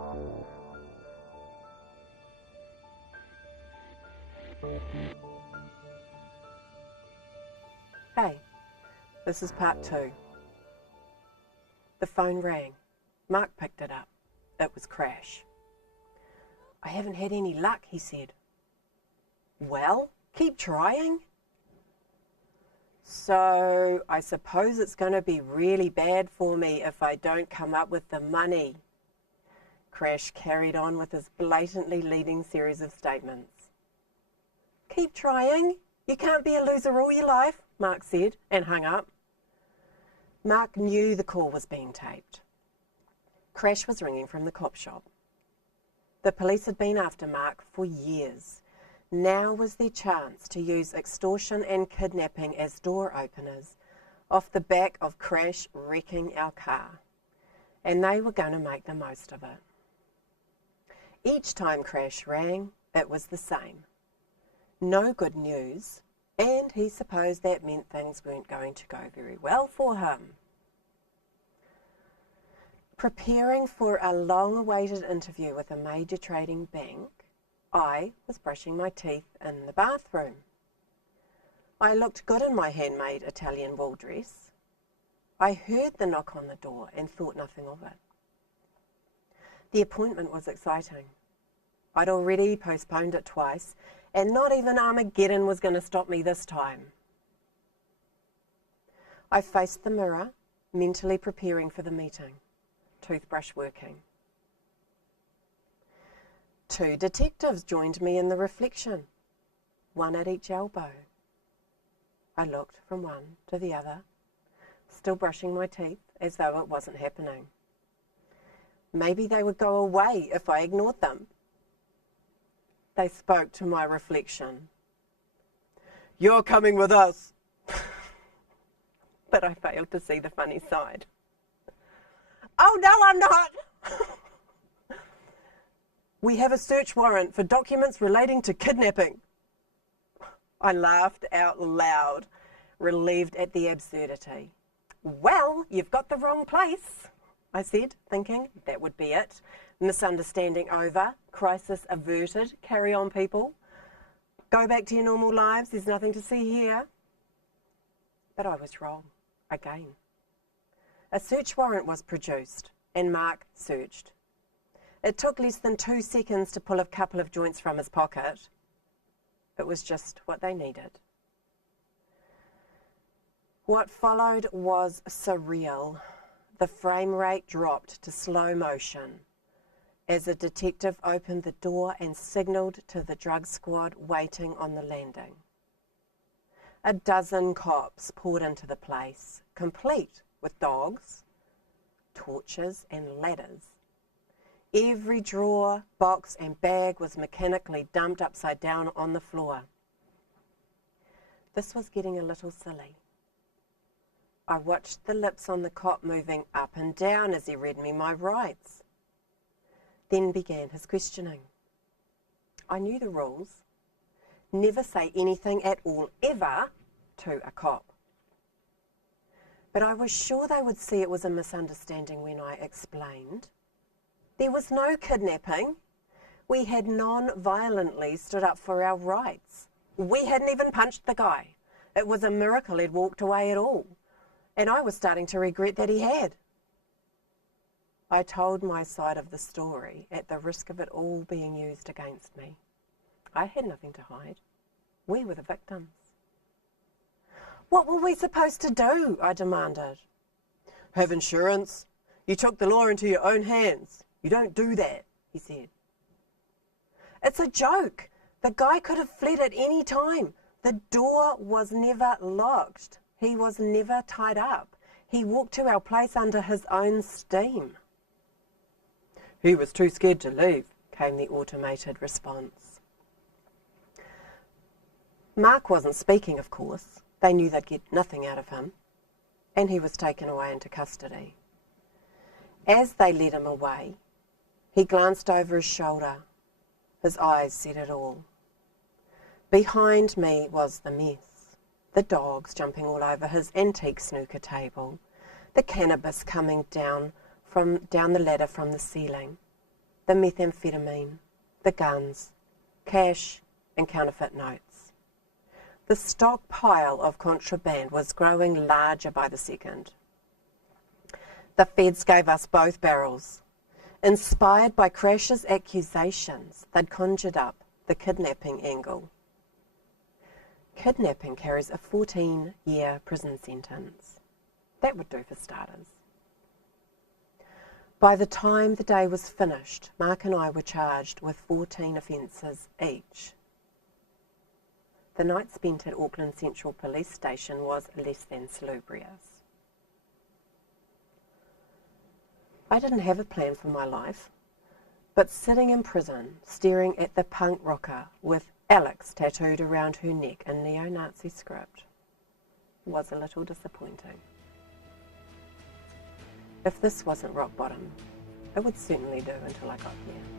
Hey, this is part 2. The phone rang. Mark picked it up. It was Crash. "I haven't had any luck," he said. "Well, keep trying." "So I suppose it's going to be really bad for me if I don't come up with the money." Crash carried on with his blatantly leading series of statements. "Keep trying. You can't be a loser all your life," Mark said, and hung up. Mark knew the call was being taped. Crash was ringing from the cop shop. The police had been after Mark for years. Now was their chance to use extortion and kidnapping as door openers off the back of Crash wrecking our car. And they were going to make the most of it. Each time Crash rang, it was the same. No good news, and he supposed that meant things weren't going to go very well for him. Preparing for a long-awaited interview with a major trading bank, I was brushing my teeth in the bathroom. I looked good in my handmade Italian wool dress. I heard the knock on the door and thought nothing of it. The appointment was exciting. I'd already postponed it twice, and not even Armageddon was going to stop me this time. I faced the mirror, mentally preparing for the meeting, toothbrush working. 2 detectives joined me in the reflection, one at each elbow. I looked from one to the other, still brushing my teeth as though it wasn't happening. Maybe they would go away if I ignored them. They spoke to my reflection. "You're coming with us." But I failed to see the funny side. "Oh, no, I'm not." "We have a search warrant for documents relating to kidnapping." I laughed out loud, relieved at the absurdity. "Well, you've got the wrong place," I said, thinking that would be it. Misunderstanding over, crisis averted, carry on people. Go back to your normal lives, there's nothing to see here. But I was wrong, again. A search warrant was produced, and Mark searched. It took less than 2 seconds to pull a couple of joints from his pocket. It was just what they needed. What followed was surreal. The frame rate dropped to slow motion as a detective opened the door and signalled to the drug squad waiting on the landing. A dozen cops poured into the place, complete with dogs, torches and ladders. Every drawer, box and bag was mechanically dumped upside down on the floor. This was getting a little silly. I watched the lips on the cop moving up and down as he read me my rights. Then began his questioning. I knew the rules. Never say anything at all, ever, to a cop. But I was sure they would see it was a misunderstanding when I explained. There was no kidnapping. We had non-violently stood up for our rights. We hadn't even punched the guy. It was a miracle he'd walked away at all. And I was starting to regret that he had. I told my side of the story at the risk of it all being used against me. I had nothing to hide. We were the victims. "What were we supposed to do?" I demanded. "Have insurance. You took the law into your own hands. You don't do that," he said. "It's a joke. The guy could have fled at any time. The door was never locked. He was never tied up. He walked to our place under his own steam." "He was too scared to leave," came the automated response. Mark wasn't speaking, of course. They knew they'd get nothing out of him, and he was taken away into custody. As they led him away, he glanced over his shoulder. His eyes said it all. Behind me was the mess. The dogs jumping all over his antique snooker table, the cannabis coming down the ladder from the ceiling, the methamphetamine, the guns, cash and counterfeit notes. The stockpile of contraband was growing larger by the second. The feds gave us both barrels. Inspired by Crash's accusations, they'd conjured up the kidnapping angle. Kidnapping carries a 14-year prison sentence. That would do for starters. By the time the day was finished, Mark and I were charged with 14 offences each. The night spent at Auckland Central Police Station was less than salubrious. I didn't have a plan for my life, but sitting in prison, staring at the punk rocker with Alex tattooed around her neck in neo-Nazi script was a little disappointing. If this wasn't rock bottom, it would certainly do until I got here.